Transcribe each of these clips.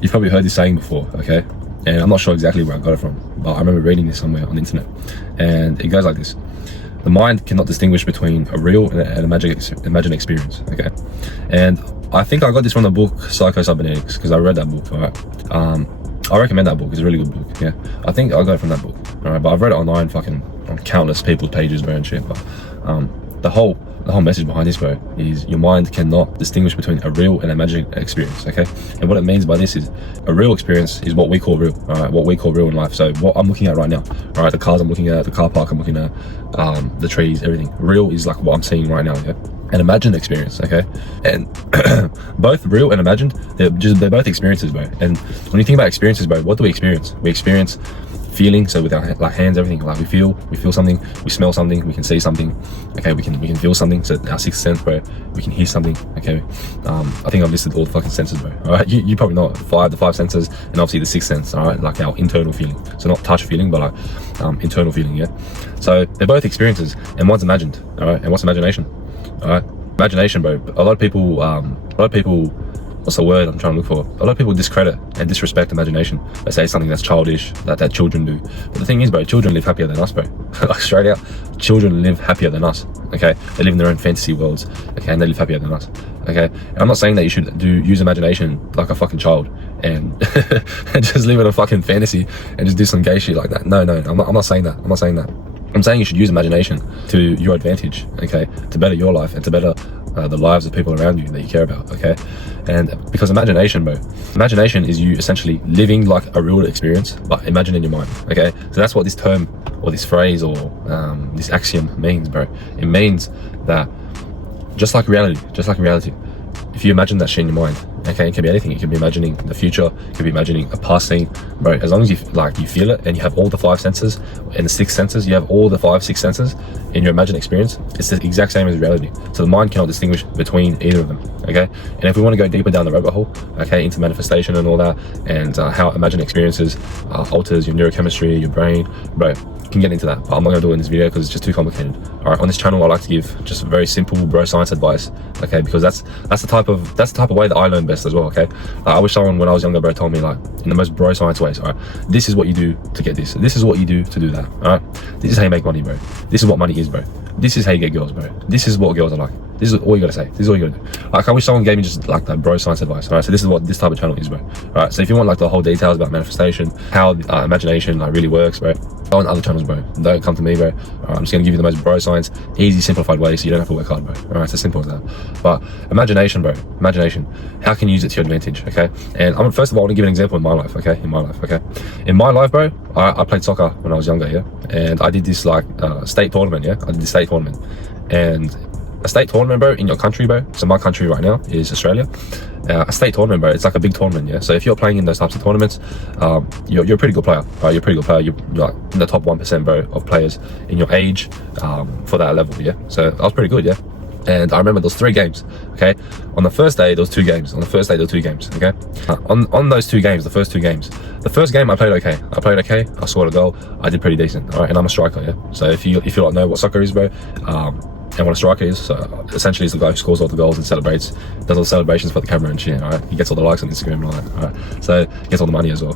You've probably heard this saying before, okay? And I'm not sure exactly where I got it from, but I remember reading this somewhere on the internet. And it goes like this: the mind cannot distinguish between a real and an imagined experience, okay? And I think I got this from the book Psycho-Cybernetics, because I read that book, all right? I recommend that book. It's a really good book, yeah? I think I got it from that book, all right? But I've read it online fucking on countless people's pages, bro, and shit. But the whole message behind this, bro, is your mind cannot distinguish between a real and imagined experience, okay? And what it means by this is a real experience is what we call real, all right? What we call real in life. So what I'm looking at right now, all right? The cars I'm looking at, the car park I'm looking at, the trees, everything. Real is like what I'm seeing right now, yeah? An imagined experience, okay? And both real and imagined, they're both experiences, bro. And when you think about experiences, bro, what do we experience? We experience feeling, so with our like hands, everything. Like we feel something, we smell something, we can see something, okay? We can feel something, so our sixth sense, bro. We can hear something, okay? I think I've listed all the fucking senses, bro. All right, you probably know it. The five senses, and obviously the sixth sense, all right? Like our internal feeling, so not touch feeling, but like internal feeling, yeah? So they're both experiences, and one's imagined, all right? And what's imagination? All right, imagination, bro. A lot of people, what's the word I'm trying to look for? A lot of people discredit and disrespect imagination. They say it's something that's childish, that children do. But the thing is, bro, children live happier than us, bro. Like straight out, children live happier than us, okay? They live in their own fantasy worlds, okay? And they live happier than us, okay? And I'm not saying that you should use imagination like a fucking child and, and just live in a fucking fantasy and just do some gay shit like that. No, I'm not saying that. I'm not saying that. I'm saying you should use imagination to your advantage, okay? To better your life and to better the lives of people around you that you care about, okay? And because imagination, bro, imagination is you essentially living like a real experience, but imagine in your mind, okay? So that's what this term or this phrase or this axiom means, bro. It means that just like reality, if you imagine that shit in your mind, okay, it can be anything. It can be imagining the future, it can be imagining a past scene, bro. As long as you feel it and you have all the five senses and the six senses, you have all the 5, 6 senses in your imagined experience, it's the exact same as reality. So the mind cannot distinguish between either of them, okay? And if we want to go deeper down the rabbit hole, okay, into manifestation and all that, and how imagined experiences alters your neurochemistry, your brain, bro, can get into that, but I'm not gonna do it in this video because it's just too complicated. All right, on this channel I like to give just very simple bro science advice, okay? Because that's the type of way that I learn best as well, okay? I wish someone when I was younger, bro, told me like in the most bro science ways. All right, this is what you do to get this. This is what you do to do that. All right, this is how you make money, bro. This is what money is, bro. This is how you get girls, bro. This is what girls are like. This is all you gotta say. This is all you gotta do. Like I wish someone gave me just like that bro science advice. All right, so this is what this type of channel is, bro. All right, so if you want like the whole details about manifestation, how imagination like really works, bro, go on other channels, bro. Don't come to me, bro. All right, I'm just gonna give you the most bro science, easy, simplified way, so you don't have to work hard, bro. All right, it's as simple as that. But imagination, bro, imagination. How can you use it to your advantage, okay? And I'm first of all, I want to give an example in my life, okay? In my life, bro, I played soccer when I was younger, yeah. And I did this like state tournament, yeah. I did the state tournament, and a state tournament, bro, in your country, bro. So my country right now is Australia. A state tournament, bro, it's like a big tournament, yeah. So if you're playing in those types of tournaments, you're a pretty good player, right? You're a pretty good player. You're like in the top 1%, bro, of players in your age for that level, yeah. So I was pretty good, yeah. And I remember those 3 games, okay? On the first day, there was 2 games. Okay? On those 2 games, the first 2 games, the first game I played okay. I scored a goal. I did pretty decent, all right? And I'm a striker, yeah? So if you like know what soccer is, bro, and what a striker is, so essentially he's the guy who scores all the goals and celebrates, does all the celebrations for the camera and shit, all right? He gets all the likes on Instagram and all that, all right? So gets all the money as well.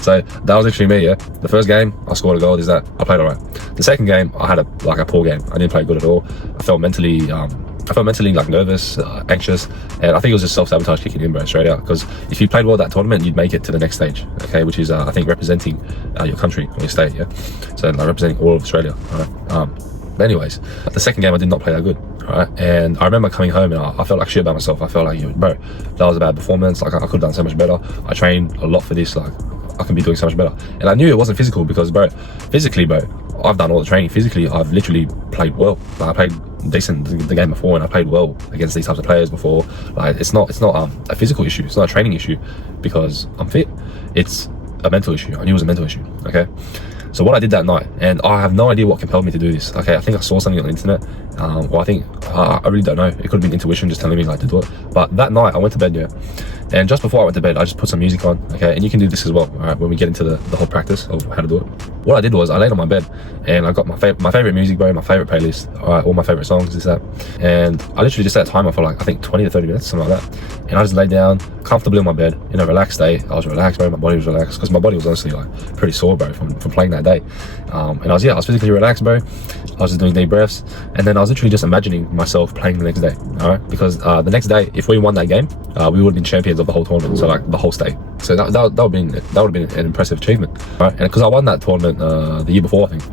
So that was actually me, yeah? The first game, I scored a goal, I played all right. The second game, I had a poor game. I didn't play good at all. I felt mentally like nervous, anxious, and I think it was just self-sabotage kicking in, bro, straight out. Because if you played well that tournament, you'd make it to the next stage, okay? Which is, I think, representing your country or your state, yeah? So like representing all of Australia, all right? But anyways, the second game I did not play that good, right? And I remember coming home and I felt like shit about myself. I felt like, bro, that was a bad performance. Like I could have done so much better. I trained a lot for this. Like I can be doing so much better. And I knew it wasn't physical because, bro, physically, bro, I've done all the training. Physically, I've literally played well. Like, I played decent the game before, and I played well against these types of players before. Like it's not a physical issue. It's not a training issue because I'm fit. It's a mental issue. I knew it was a mental issue. Okay. So what I did that night, and I have no idea what compelled me to do this. Okay, I think I saw something on the internet. I really don't know. It could have been intuition just telling me like to do it. But that night I went to bed, yeah, And just before I went to bed, I just put some music on, okay? And you can do this as well, all right, when we get into the whole practice of how to do it. What I did was I laid on my bed and I got my favorite music, bro, my favorite playlist, all right, all my favorite songs, this, that. And I literally just set a timer for like, I think 20 to 30 minutes, something like that. And I just laid down comfortably on my bed in a relaxed state. I was relaxed, bro, my body was relaxed, because my body was honestly like pretty sore, bro, from playing that day. And I was physically relaxed, bro. I was just doing deep breaths. And then I was literally just imagining myself playing the next day, all right? Because the next day, if we won that game, we would have been champions of the whole tournament, so like the whole state. So that would have been an impressive achievement, right? And because I won that tournament the year before, I think.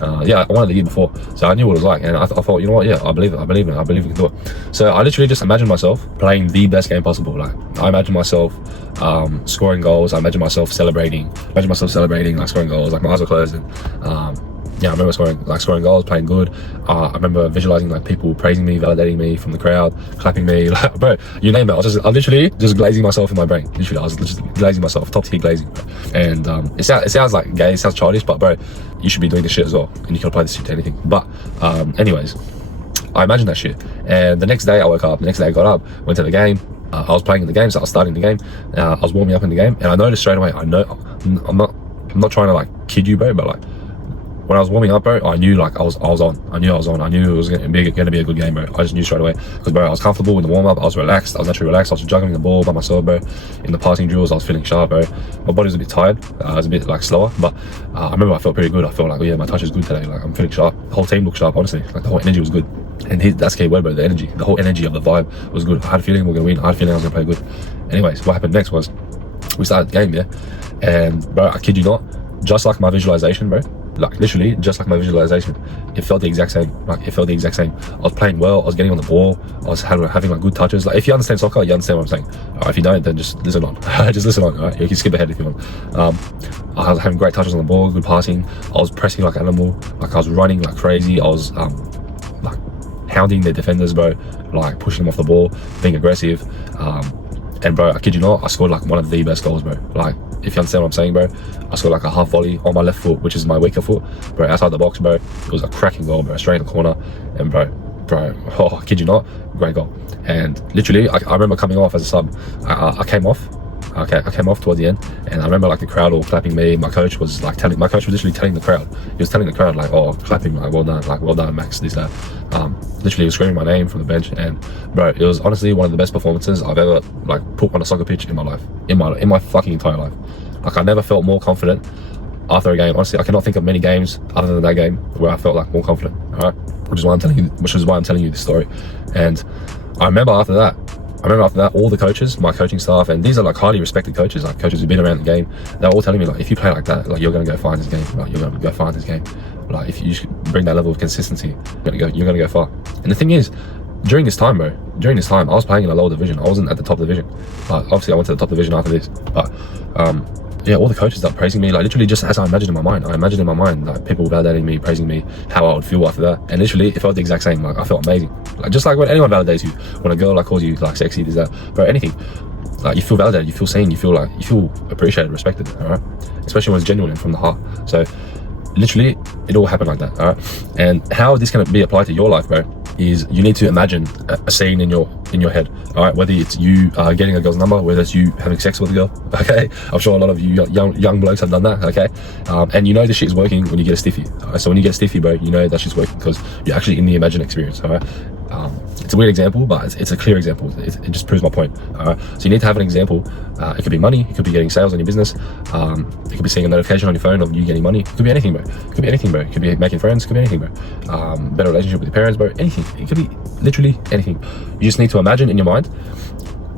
I won it the year before, so I knew what it was like, and I thought, you know what, yeah, I believe we can do it. So I literally just imagined myself playing the best game possible. Like, I imagined myself scoring goals. I imagined myself celebrating, like scoring goals, like my eyes were closed, and I remember scoring goals, playing good. I remember visualizing like people praising me, validating me from the crowd, clapping me, like, bro, you name it. I was literally just glazing myself in my brain. Literally, I was just glazing myself, top tier glazing, bro. And it sounds like gay, it sounds childish, but bro, you should be doing this shit as well, and you can apply this shit to anything. But anyways, I imagined that shit, and the next day I woke up. The next day I got up, went to the game. I was playing in the game, so I was starting the game. I was warming up in the game, and I noticed straight away. I'm not trying to like kid you, bro, but like, when I was warming up, bro, I knew like I was on. I knew it was going to be a good game, bro. I just knew straight away, because bro, I was comfortable in the warm up. I was relaxed. I was naturally relaxed. I was juggling the ball by myself, bro. In the passing drills, I was feeling sharp, bro. My body was a bit tired. I was a bit like slower, but I remember I felt pretty good. I felt like, oh yeah, my touch is good today. Like, I'm feeling sharp. The whole team looked sharp, honestly. Like, the whole energy was good. And that's the key word, bro. The energy, the whole energy of the vibe was good. I had a feeling we were gonna win. I had a feeling I was gonna play good. Anyways, what happened next was we started the game, yeah. And bro, I kid you not, just like my visualization, bro. Like, literally, just like my visualization, it felt the exact same. Like, it felt the exact same. I was playing well. I was getting on the ball. I was having like good touches. Like, if you understand soccer, you understand what I'm saying. If you don't, then just listen on. Just listen on. Right? You can skip ahead if you want. I was having great touches on the ball, good passing. I was pressing like an animal. Like, I was running like crazy. I was like hounding their defenders, bro. Like, pushing them off the ball, being aggressive. And bro, I kid you not, I scored like one of the best goals, bro. Like, if you understand what I'm saying, bro, I scored like a half volley on my left foot, which is my weaker foot, bro, outside the box, bro. It was a cracking goal, bro, straight in the corner. And bro, oh, I kid you not, great goal. And literally, I remember coming off as a sub. I came off. Okay, I came off towards the end, and I remember like the crowd all clapping me. My coach was literally telling the crowd. He was telling the crowd like, oh, clapping, like, well done, Max, this, that. Literally, he was screaming my name from the bench, and bro, it was honestly one of the best performances I've ever like put on a soccer pitch in my life, in my fucking entire life. Like, I never felt more confident after a game. Honestly, I cannot think of many games other than that game where I felt like more confident. All right, which is why I'm telling you this story. And I remember after that, all the coaches, my coaching staff, and these are like highly respected coaches, like coaches who've been around the game, they're all telling me like, if you play like that, like, you're gonna go far in this game. Like, you're gonna go far in this game. Like, if you bring that level of consistency, you're gonna go far. And the thing is, during this time, I was playing in a lower division. I wasn't at the top division. Obviously, I went to the top division after this. But yeah, all the coaches started praising me, like, literally just as I imagined in my mind. I imagined in my mind, like, people validating me, praising me, how I would feel after that. And literally, it felt the exact same. Like, I felt amazing. Like, just like when anyone validates you, when a girl like calls you like sexy, this, that, bro, anything. Like, you feel validated, you feel seen, you feel appreciated, respected, all right? Especially when it's genuine and from the heart. So literally, it all happened like that, all right? And how this can be applied to your life, bro, is you need to imagine a scene in your head, all right? Whether it's you getting a girl's number, whether it's you having sex with a girl, okay? I'm sure a lot of you young blokes have done that, okay? And you know this shit's working when you get a stiffy. Right? So when you get a stiffy, bro, you know that shit's working because you're actually in the imagined experience, all right? It's a weird example, but it's a clear example. It just proves my point. So you need to have an example. It could be money, it could be getting sales on your business, it could be seeing a notification on your phone of you getting money. It could be anything, bro. It could be anything, bro. It could be making friends, it could be anything, bro. Better relationship with your parents, bro. Anything. It could be literally anything. You just need to imagine in your mind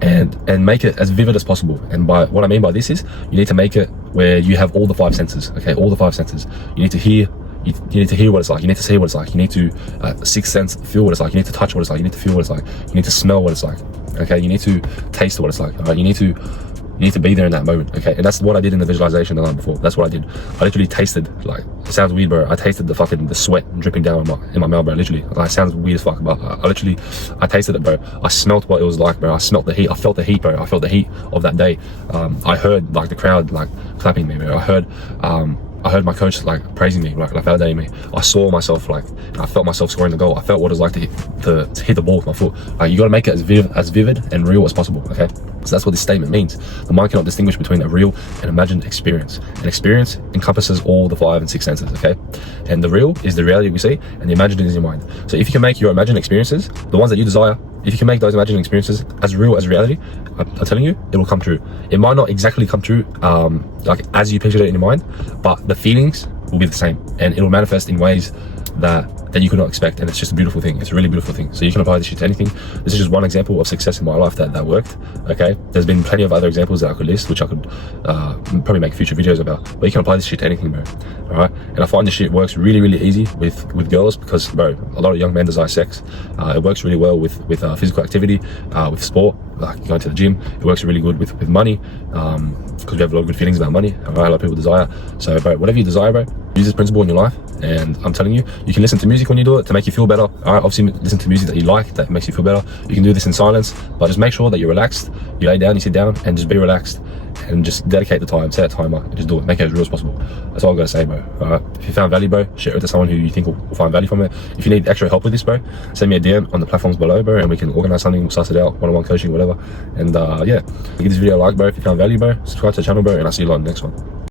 and make it as vivid as possible. And by what I mean by this is, you need to make it where you have all the five senses, okay? All the five senses. You need to hear. You need to hear what it's like. You need to see what it's like. You need to sixth sense, feel what it's like. You need to touch what it's like. You need to feel what it's like. You need to smell what it's like. Okay, you need to taste what it's like. All right? You need to be there in that moment. Okay, and that's what I did in the visualization the night before. That's what I did. I literally tasted, like, it sounds weird, bro. I tasted the sweat dripping down in my mouth, bro. Literally, like, it sounds weird as fuck, but I tasted it, bro. I smelt what it was like, bro. I smelt the heat. I felt the heat, bro. I felt the heat of that day. I heard like the crowd like clapping me, bro. I heard I heard my coach like praising me, like validating me. I saw myself, like I felt myself scoring the goal. I felt what it was like to hit the ball with my foot. Like you got to make it as vivid and real as possible. Okay, so that's what this statement means. The mind cannot distinguish between a real and imagined experience. An experience encompasses all the 5 and 6 senses. Okay, and the real is the reality we see, and the imagined is your mind. So if you can make your imagined experiences, the ones that you desire, if you can make those imagined experiences as real as reality, I'm telling you, it will come true. It might not exactly come true like as you pictured it in your mind, but the feelings will be the same, and it will manifest in ways that you could not expect. And it's just a beautiful thing. It's a really beautiful thing. So you can apply this shit to anything. This is just one example of success in my life that worked. Okay, there's been plenty of other examples that I could list, which I could probably make future videos about, but you can apply this shit to anything, bro. All right, and I find this shit works really easy with girls, because bro, a lot of young men desire sex. It works really well with physical activity, with sport, like going to the gym. It works really good with money, because we have a lot of good feelings about money. All right, a lot of people desire. So bro, whatever you desire, bro, use this principle in your life. And I'm telling you, you can listen to music when you do it to make you feel better. All right, obviously listen to music that you like, that makes you feel better. You can do this in silence, but just make sure that you're relaxed. You lay down, you sit down, and just be relaxed, and just dedicate the time. Set a timer and just do it. Make it as real as possible. That's all I gotta say, bro. All right, if you found value, bro, share it to someone who you think will find value from it. If you need extra help with this, bro, send me a DM on the platforms below, bro, and we can organize something. We'll suss it out, one-on-one coaching, whatever. And yeah, give this video a like, bro, if you found value, bro. Subscribe to the channel, bro, and I'll see you on the next one.